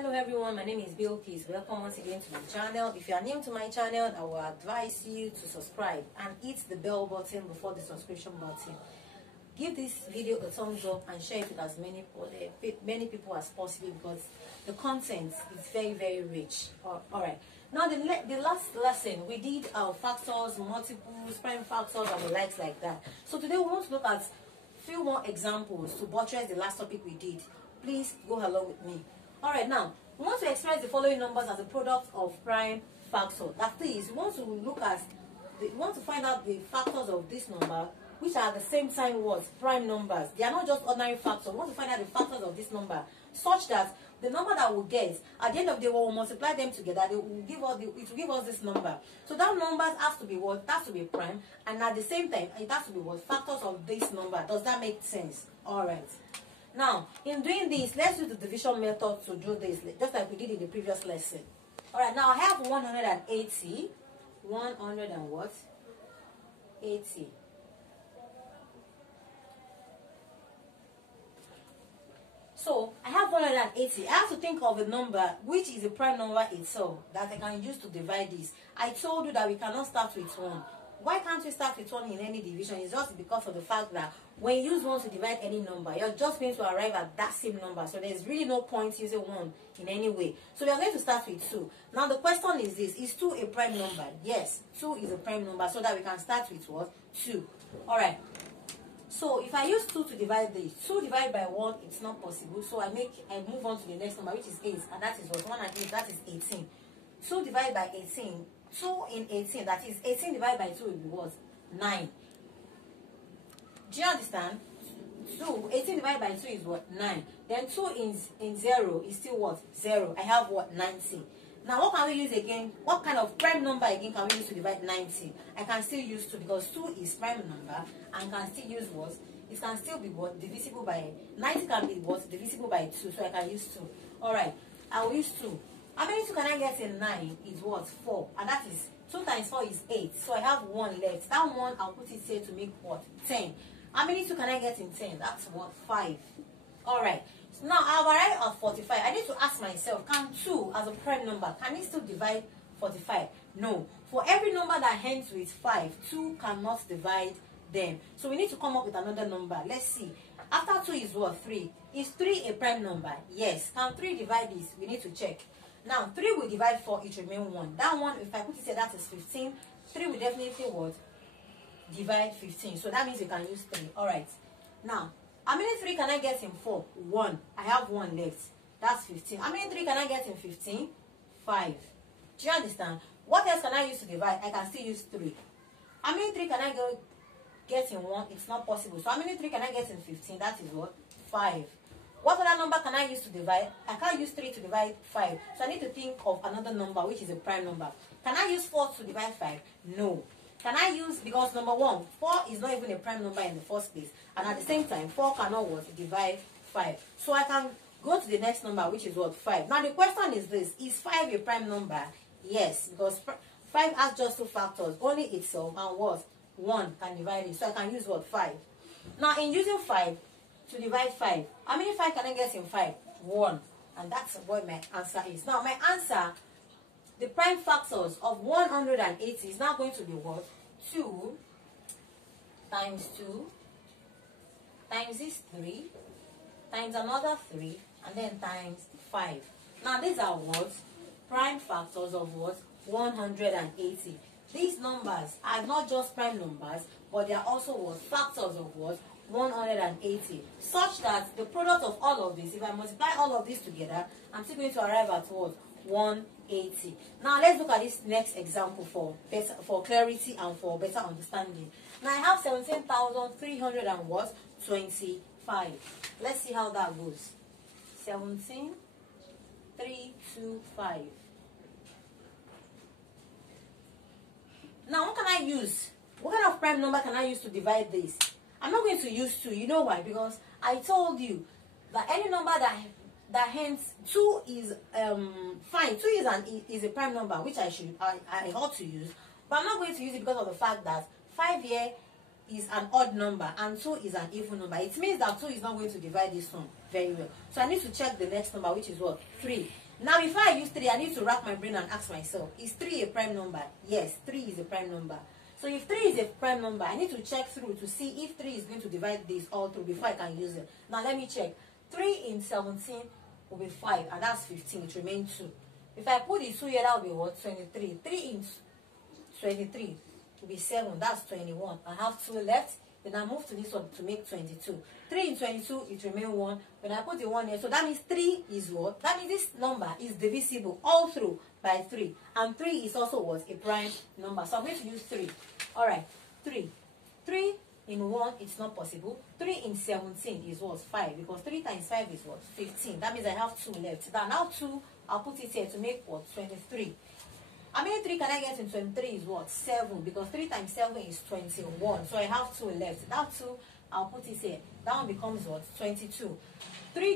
Hello everyone, my name is Bilkis. Welcome once again to my channel. If you are new to my channel, I will advise you to subscribe and hit the bell button before the subscription button. Give this video a thumbs up and share it with as many people as possible because the content is very rich. Alright, now the last lesson we did factors, multiples, prime factors and the likes like that. So today we want to look at few more examples to buttress the last topic we did. Please go along with me. Alright, now we want to express the following numbers as a product of prime factor. That is, we want to find out the factors of this number which are at the same time what prime numbers. They are not just ordinary factors. We want to find out the factors of this number such that the number that we get at the end of the day, when we multiply them together, it will give us this number. So that number has to be what? It has to be prime, and at the same time it has to be what? Factors of this number. Does that make sense? Alright. Now, in doing this, let's use the division method to do this, just like we did in the previous lesson. Alright, now I have 180. 100 and what? 80. So, I have 180. I have to think of a number which is a prime number itself that I can use to divide this. I told you that we cannot start with 1. Why can't we start with 1 in any division? It's just because of the fact that when you use 1 to divide any number, you're just going to arrive at that same number. So there's really no point using 1 in any way. So we are going to start with 2. Now the question is this: is 2 a prime number? Yes, 2 is a prime number, so that we can start with what? 2. Alright. So if I use 2 to divide this, 2 divided by 1, it's not possible. So I move on to the next number, which is 8, and that is what? 1 and 8, that is 18. 2 divided by 18. 2 in 18, that is 18 divided by 2 will be what? 9. Do you understand? 18 divided by 2 is what? 9. Then 2 in 0 is still what? 0. I have what? 90. Now what can we use again? What kind of prime number again can we use to divide 90? I can still use 2 because 2 is prime number and can still use what? It can still be what? Divisible by 90 can be what? Divisible by 2. So I can use 2. Alright, I will use 2. How many 2 can I get in 9 is what? 4. And that is 2 times 4 is 8. So I have 1 left. That 1 I'll put it here to make what? 10. How many 2 can I get in 10? That's what? 5. Alright. So now I've arrived at 45. I need to ask myself, can 2 as a prime number, can it still divide 45? No. For every number that ends with 5, 2 cannot divide them. So we need to come up with another number. Let's see. After 2 is what? 3. Is 3 a prime number? Yes. Can 3 divide this? We need to check. Now 3 will divide 4, it remains 1. That one, if I put it here, that is 15. 3 will definitely what? Divide 15. So that means you can use 3. Alright. Now, how many 3 can I get in 4? 1. I have 1 left. That's 15. How many 3 can I get in 15? 5. Do you understand? What else can I use to divide? I can still use 3. How many 3 can I get in 1? It's not possible. So how many 3 can I get in 15? That is what? 5. What other number can I use to divide? I can't use 3 to divide 5. So I need to think of another number which is a prime number. Can I use 4 to divide 5? No. Can I use, because number 1, 4 is not even a prime number in the first place. And at the same time, 4 cannot what? Divide 5. So I can go to the next number, which is what? 5. Now the question is this: is 5 a prime number? Yes, because 5 has just 2 factors, only itself and what? 1 can divide it. So I can use what? 5. Now in using 5 to divide 5, how many 5 can I get in 5? 1. And that's what my answer is. Now my answer, the prime factors of 180 is now going to be what? 2 times 2 times this 3 times another 3 and then times 5. Now these are what? Prime factors of what? 180. These numbers are not just prime numbers, but they are also what? Factors of what? 180. Such that the product of all of this, if I multiply all of this together, I'm still going to arrive at what? 180. Now let's look at this next example for clarity and for better understanding. Now I have 17,300 and what? 25. Let's see how that goes. 17,325. Now what can I use? What kind of prime number can I use to divide this? I'm not going to use 2. You know why? Because I told you that any number that hence 2 is fine. 2 is a prime number which I ought to use, but I'm not going to use it because of the fact that 5 here is an odd number and 2 is an even number, it means that 2 is not going to divide this one very well. So I need to check the next number, which is what? 3. Now before I use 3, I need to rack my brain and ask myself, is 3 a prime number? Yes, 3 is a prime number. So if 3 is a prime number, I need to check through to see if 3 is going to divide this all through before I can use it. Now let me check. 3 in 17 will be 5, and that's 15. It remains 2. If I put the 2 here, that will be what? 23. 3 in 23 will be 7. That's 21. I have 2 left. Then I move to this one to make 22. 3 in 22, it remains 1. When I put the 1 here, so that means 3 is what? That means this number is divisible all through by 3. And 3 is also what? A prime number. So I'm going to use 3. Alright, 3. 3 in 1, it's not possible. 3 in 17 is what? 5. Because 3 times 5 is what? 15. That means I have 2 left. Now 2, I'll put it here to make what? 23. How many 3 can I get in 23 is what? 7. Because 3 times 7 is 21. So I have 2 left. That 2, I'll put it here. That one becomes what? 22. 3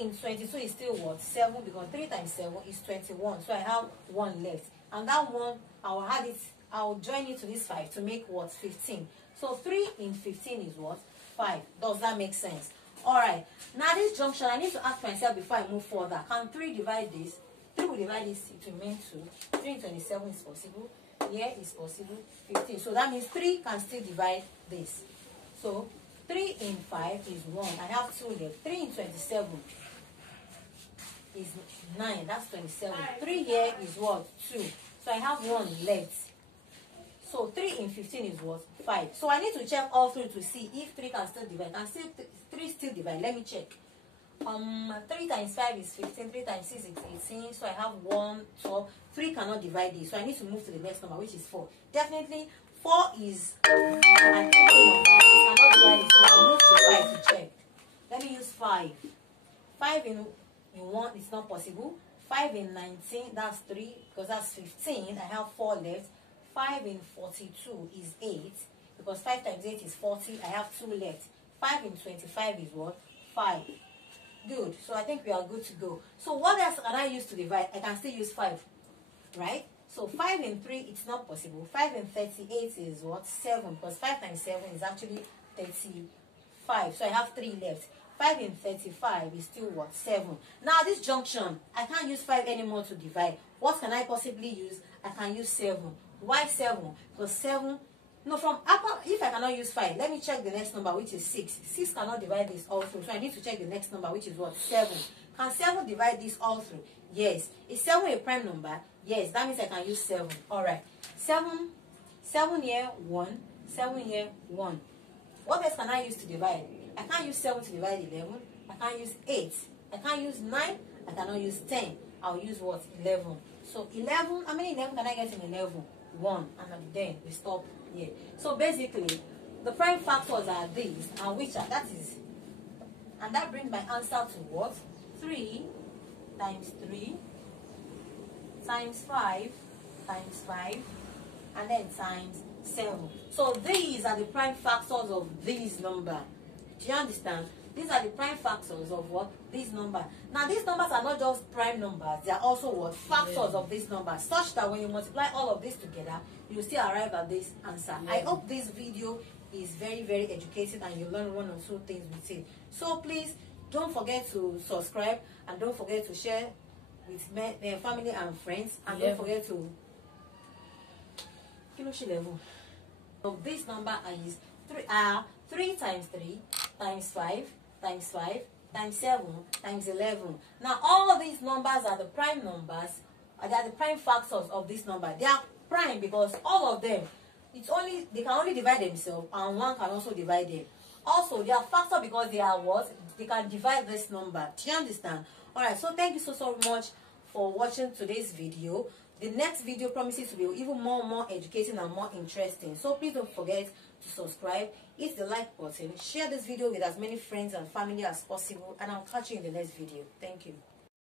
in 22 is still what? 7. Because 3 times 7 is 21. So I have 1 left. And that 1, I'll add it. I'll join it to this 5 to make what? 15. So 3 in 15 is what? 5. Does that make sense? Alright. Now this junction, I need to ask myself before I move further. Can 3 divide this? 3 will divide this, it remains 2. 3 in 27 is possible. Here is possible. 15. So that means 3 can still divide this. So 3 in 5 is 1. I have 2 left. 3 in 27 is 9. That's 27. 3 here is what? 2. So I have 1 left. So 3 in 15 is what? 5. So I need to check all through to see if 3 can still divide. Can 3 still divide? Let me check. 3 times 5 is 15. 3 times 6 is 18. So I have 1, 12. 3 cannot divide this. So I need to move to the next number, which is 4. Definitely 4 is an even number. It cannot divide it. So I'll move to 5 to check. Let me use 5. 5 in 1 is not possible. 5 in 19, that's 3. Because that's 15. I have 4 left. 5 in 42 is 8. Because 5 times 8 is 40. I have 2 left. 5 in 25 is what? 5. Good. So I think we are good to go. So what else can I use to divide? I can still use 5. Right? So 5 in 3, it's not possible. 5 in 38 is what? 7. Because 5 times 7 is actually 35. So I have 3 left. 5 in 35 is still what? 7. Now this junction, I can't use 5 anymore to divide. What can I possibly use? I can use 7. Why 7? Because 7, no, from upper, if I cannot use 5, let me check the next number, which is 6. 6 cannot divide this all through. So I need to check the next number, which is what? 7. Can 7 divide this all through? Yes. Is 7 a prime number? Yes. That means I can use 7. Alright. 7 here, 1. 7 here, 1. What else can I use to divide? I can't use 7 to divide 11. I can't use 8. I can't use 9. I cannot use 10. I'll use what? 11. So 11, how many 11 can I get in 11? 1. And then we stop here. So basically, the prime factors are these, and which are, that is, and that brings my answer to what? 3 times 3 times 5 times 5, and then times 7. So these are the prime factors of this number. Do you understand? These are the prime factors of what? This number. Now these numbers are not just prime numbers, they are also what? Factors of this number, such that when you multiply all of this together, you will still arrive at this answer. I hope this video is very, very educating and you learn 1 or 2 things with it. So please don't forget to subscribe, and don't forget to share with family and friends, and don't forget to so this number is 3 times 3 times 5 times 5 times 7 times 11. Now all these numbers are the prime numbers, they are the prime factors of this number. They are prime because all of them, they can only divide themselves, and 1 can also divide them. Also they are factor because they are what? They can divide this number. Do you understand? Alright, so thank you so much for watching today's video. The next video promises to be even more educating and more interesting. So please don't forget to subscribe, hit the like button, share this video with as many friends and family as possible, and I'll catch you in the next video. Thank you.